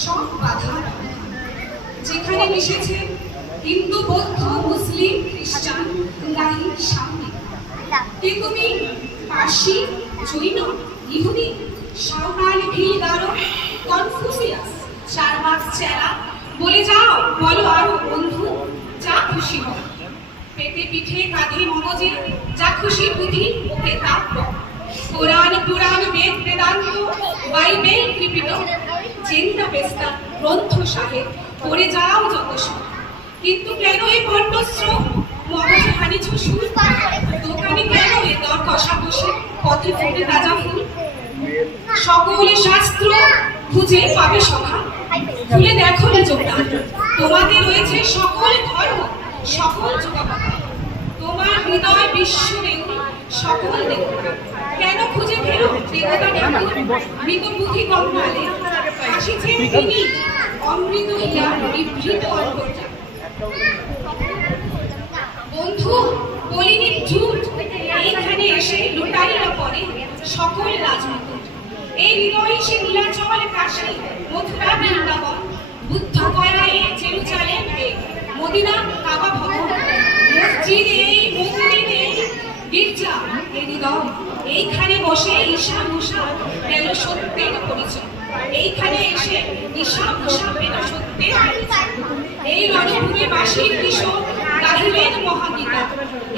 সব বাধা যেখানে মিশেছে হিন্দু, বৌদ্ধ, মুসলিম, খ্রিস্টান, গাহির সামনে। তেতুমি, পার্সি, জৈন, ইহুদি, সাঁওতাল, ভিল, গারো, কনফুসিয়াস, চারমাস, চেরা, বলে যাও, বলো আরো বন্ধু, যা খুশি হয়। পেটে পিঠে কাঁধে মগজে যা খুশি বুদ্ধি ওকে তা কোরআন, পুরাণ, বেদ, বেদান্ত, বাইবেল, ত্রিপিট, চেন্তা বেস্তা, গ্রন্থ সাহেব, পড়ে যাও যত সব। কিন্তু কেন এ কণ্ঠস্রোত, মগজে হানিছ সুর, দোকানে কেন এ দর কষাকষি, পথে ফোটে তাজা ফুল। সকলে শাস্ত্র খুঁজে পাবে সভা, খুলে দেখো নিযোগটা, তোমাদের রয়েছে সকল ধর্ম, সকল যুগাপথ। তোমার হৃদয় বিশ্ব দেহ, সকল দেবতা। কেন খুঁজে ফেরো দেবতা ঠাকুর, মৃত বুদ্ধি কঙ্কালে আসিছেন তিনি, অমৃত ইয়া বিভৃত অন্তর্যামী। বন্ধু বলিনি ঝুট, এইখানে এসে লুটাইয়া পড়ে সকল রাজমুকুট। এই হৃদয়ে সে নীলাচল, কাশী, মথুরা, বৃন্দাবন, বুদ্ধ গয়া, এই জেরুজালেম, মদিনা, কাবা ভবন, মসজিদ, এই মন্দির, এই গির্জা, এই হৃদয়। এইখানে বসে ঈশা মুশা পেল সত্যের পরিচয়। এইখানে এসে ঈশা মুশা পেল সত্যের পরিচয়। এই রণভূমে বাসীর কিশোর গাহিলেন মহাগীতা।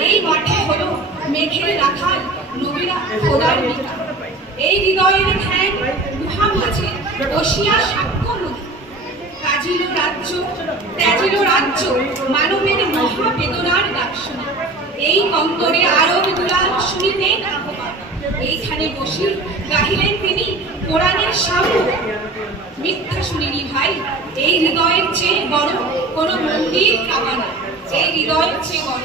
এই মাঠে হলো মেঘের রাখাল, নবীরা খোদার মিতা। এই হৃদয়ের ধ্যান গুহা মাঝে বসিয়া সাক্ষ্য নদী, কাজিল রাজ্য, ত্যাজিল রাজ্য, মানবের মহা বেদনার ডাক শুনে। এই অন্তরে আরব দুলাল শুনিতেন আহ্বান। এইখানে বসি গাহিলেন তিনি কোরআনের সাম্য। মিথ্যা শুনিনি ভাই, এই হৃদয়ের চেয়ে বড় কোন মন্দির কাবা না, এই হৃদয়ের চেয়ে বড়